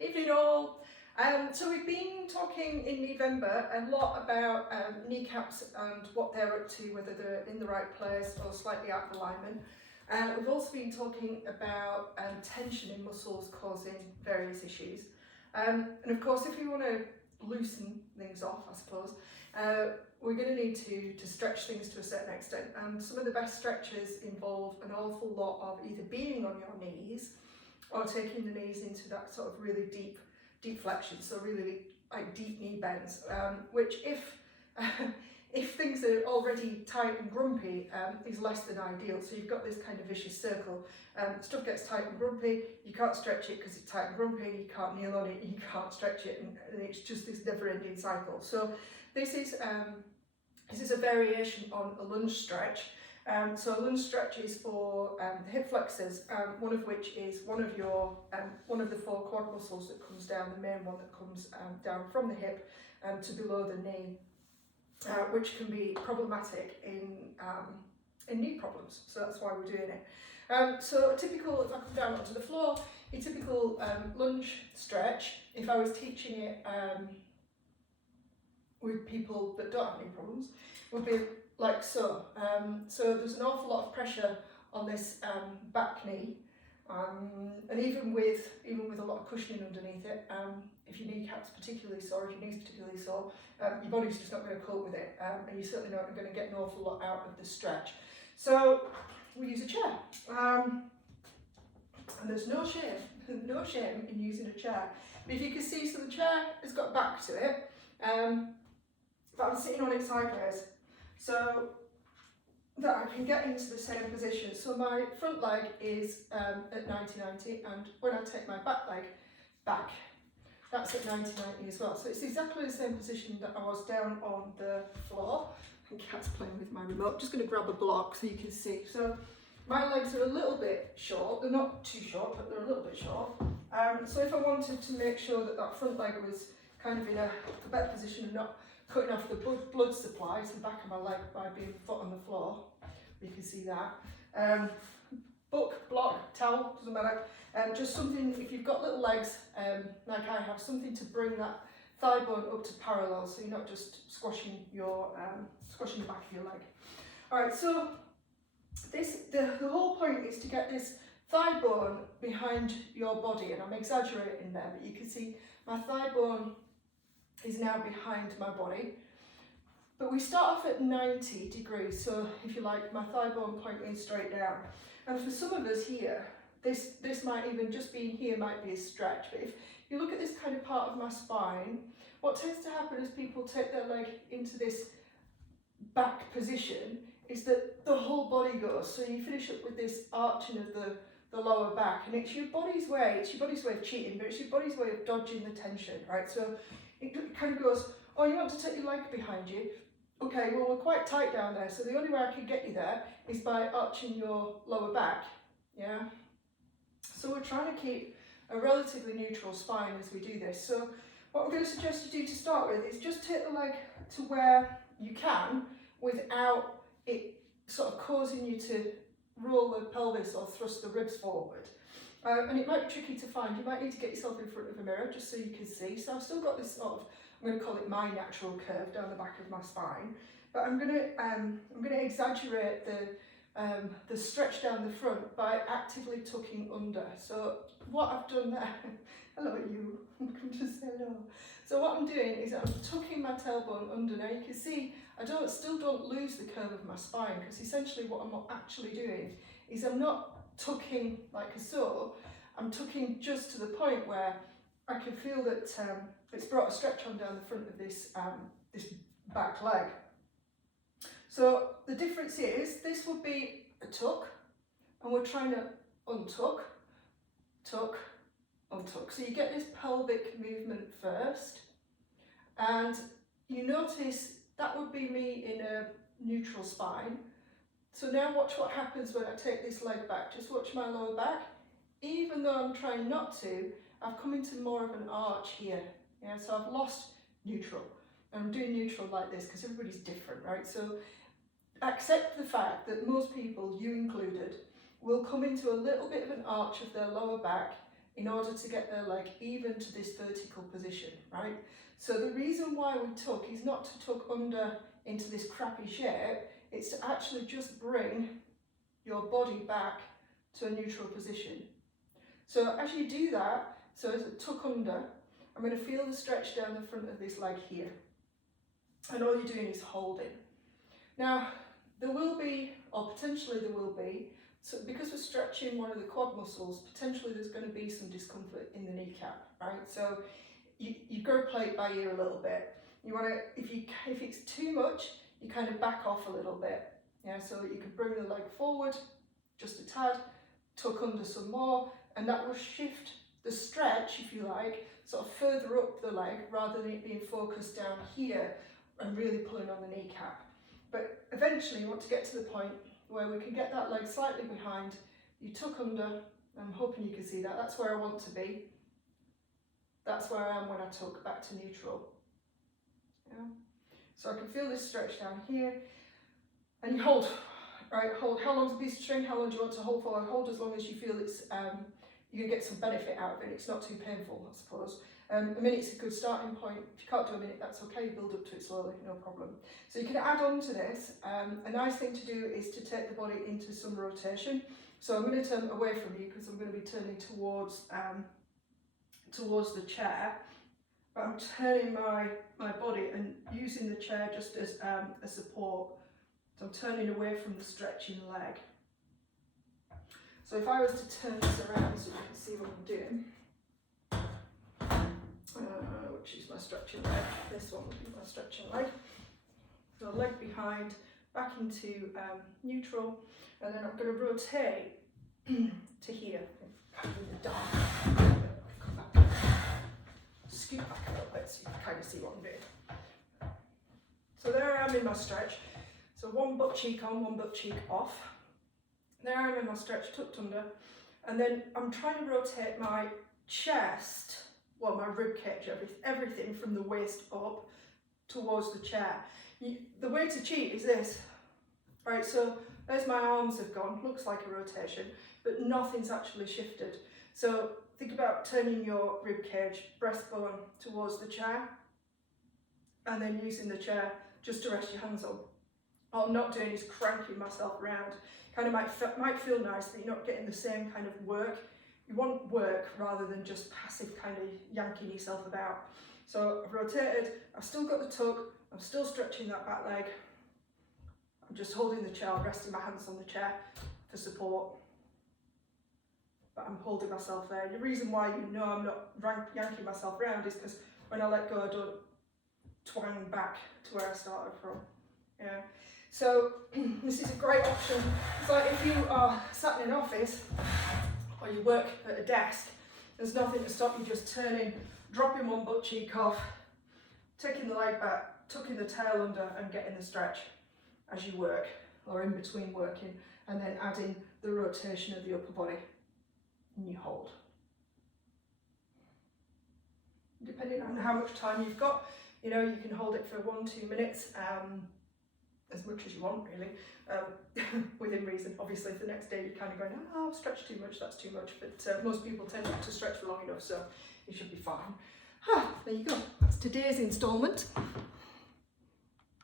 Evening all. So we've been talking in November a lot about kneecaps and what they're up to, whether they're in the right place or slightly out of alignment. We've also been talking about tension in muscles causing various issues. And of course, if we want to loosen things off, I suppose, we're going to need to stretch things to a certain extent. And some of the best stretches involve an awful lot of either being on your knees or taking the knees into that sort of really deep flexion, so really like deep knee bends, which if things are already tight and grumpy, is less than ideal. So you've got this kind of vicious circle. Stuff gets tight and grumpy, you can't stretch it because it's tight and grumpy, you can't kneel on it, you can't stretch it, and it's just this never-ending cycle. So this is a variation on a lunge stretch. So a lunge stretch is for the hip flexors, one of which is one of the four quad muscles that comes down, the main one that comes down from the hip to below the knee, which can be problematic in knee problems. So that's why we're doing it. So a typical, if I come down onto the floor, a typical lunge stretch, if I was teaching it with people that don't have any problems, would be like so. So there's an awful lot of pressure on this back knee, and even with a lot of cushioning underneath it, if your kneecap's particularly sore, if your knee's particularly sore, your body's just not going to cope with it, and you're certainly not going to get an awful lot out of the stretch. So we use a chair, and there's no shame in using a chair. But if you can see, so the chair has got back to it, but I'm sitting on it sideways, so that I can get into the same position. So my front leg is at 90-90, and when I take my back leg back, that's at 90-90 as well. So it's exactly the same position that I was down on the floor. And Kat's playing with my remote. I'm just going to grab a block so you can see. So my legs are a little bit short. They're not too short, but they're a little bit short. So if I wanted to make sure that that front leg was kind of in a better position and not cutting off the blood supply to the back of my leg by being foot on the floor, you can see that. Book, block, towel, doesn't matter. Just something, if you've got little legs, like I have, something to bring that thigh bone up to parallel, so you're not just squashing the back of your leg. All right, so the whole point is to get this thigh bone behind your body, and I'm exaggerating there, but you can see my thigh bone is now behind my body. But we start off at 90 degrees, so if you like, my thigh bone pointing straight down. And for some of us here, this might even just being here might be a stretch, but if you look at this kind of part of my spine, what tends to happen as people take their leg into this back position is that the whole body goes. So you finish up with this arching of the lower back, and it's your body's way of cheating, but it's your body's way of dodging the tension, right? So it kind of goes, oh, you want to take your leg behind you? Okay, well, we're quite tight down there, so the only way I can get you there is by arching your lower back, yeah? So we're trying to keep a relatively neutral spine as we do this. So what I'm going to suggest you do to start with is just take the leg to where you can without it sort of causing you to roll the pelvis or thrust the ribs forward. And it might be tricky to find. You might need to get yourself in front of a mirror just so you can see. So I've still got this sort of, I'm going to call it my natural curve down the back of my spine, but I'm going to exaggerate the stretch down the front by actively tucking under. So what I've done there, hello you, come to say hello. So what I'm doing is I'm tucking my tailbone under. Now you can see I still don't lose the curve of my spine, because essentially what I'm actually doing is I'm not tucking like so, I'm tucking just to the point where I can feel that it's brought a stretch on down the front of this back leg. So the difference is this would be a tuck, and we're trying to untuck, tuck, untuck. So you get this pelvic movement first, and you notice that would be me in a neutral spine. So now watch what happens when I take this leg back. Just watch my lower back. Even though I'm trying not to, I've come into more of an arch here. Yeah, so I've lost neutral. And I'm doing neutral like this because everybody's different, right? So accept the fact that most people, you included, will come into a little bit of an arch of their lower back in order to get their leg even to this vertical position, right? So the reason why we tuck is not to tuck under into this crappy shape, it's to actually just bring your body back to a neutral position. So as you do that, so as I tuck under, I'm going to feel the stretch down the front of this leg here. And all you're doing is holding. Now, there will be, or potentially there will be, so because we're stretching one of the quad muscles, potentially there's going to be some discomfort in the kneecap, right? So you've got to play it by ear a little bit. You want to, if it's too much, you kind of back off a little bit, yeah, so that you can bring the leg forward just a tad, tuck under some more, and that will shift the stretch, if you like, sort of further up the leg rather than it being focused down here and really pulling on the kneecap. But eventually you want to get to the point where we can get that leg slightly behind, you tuck under, I'm hoping you can see that, that's where I want to be. That's where I am when I tuck back to neutral. Yeah. So I can feel this stretch down here, and you hold, right, hold. How long's a piece of string? How long do you want to hold for? Hold as long as you feel it's, you're going to get some benefit out of it. It's not too painful, I suppose. A minute's a good starting point. If you can't do a minute, that's okay. Build up to it slowly, no problem. So you can add on to this. A nice thing to do is to take the body into some rotation. So I'm going to turn away from you because I'm going to be turning towards the chair. But I'm turning my body and using the chair just as a support. So I'm turning away from the stretching leg. So if I was to turn this around so you can see what I'm doing, which is my stretching leg, this one would be my stretching leg. So leg behind, back into neutral, and then I'm going to rotate to here. Kind of in the dark. Come back. Scoot back a little bit so you can kind of see what I'm doing. So there I am in my stretch. So one butt cheek on, one butt cheek off. There I am in my stretch, tucked under, and then I'm trying to rotate my chest, well, my rib cage, everything from the waist up towards the chair. The way to cheat is this, right? So there's my arms have gone, looks like a rotation, but nothing's actually shifted. So think about turning your rib cage, breastbone towards the chair, and then using the chair just to rest your hands on. All I'm not doing is cranking myself around. Kind of might feel nice, but you're not getting the same kind of work. You want work rather than just passive kind of yanking yourself about. So I've rotated, I've still got the tuck, I'm still stretching that back leg. I'm just holding the chair, resting my hands on the chair for support. But I'm holding myself there. The reason why you know I'm not yanking myself around is because when I let go, I don't twang back to where I started from. Yeah. So this is a great option. It's like if you are sat in an office or you work at a desk, there's nothing to stop you just turning, dropping one butt cheek off, taking the leg back, tucking the tail under and getting the stretch as you work or in between working, and then adding the rotation of the upper body and you hold. Depending on how much time you've got, you know, you can hold it for 1-2 minutes. As much as you want, really, within reason. Obviously, if the next day you're kind of going, oh, I've stretched too much, that's too much, but most people tend not to stretch for long enough, so you should be fine. There you go, that's today's instalment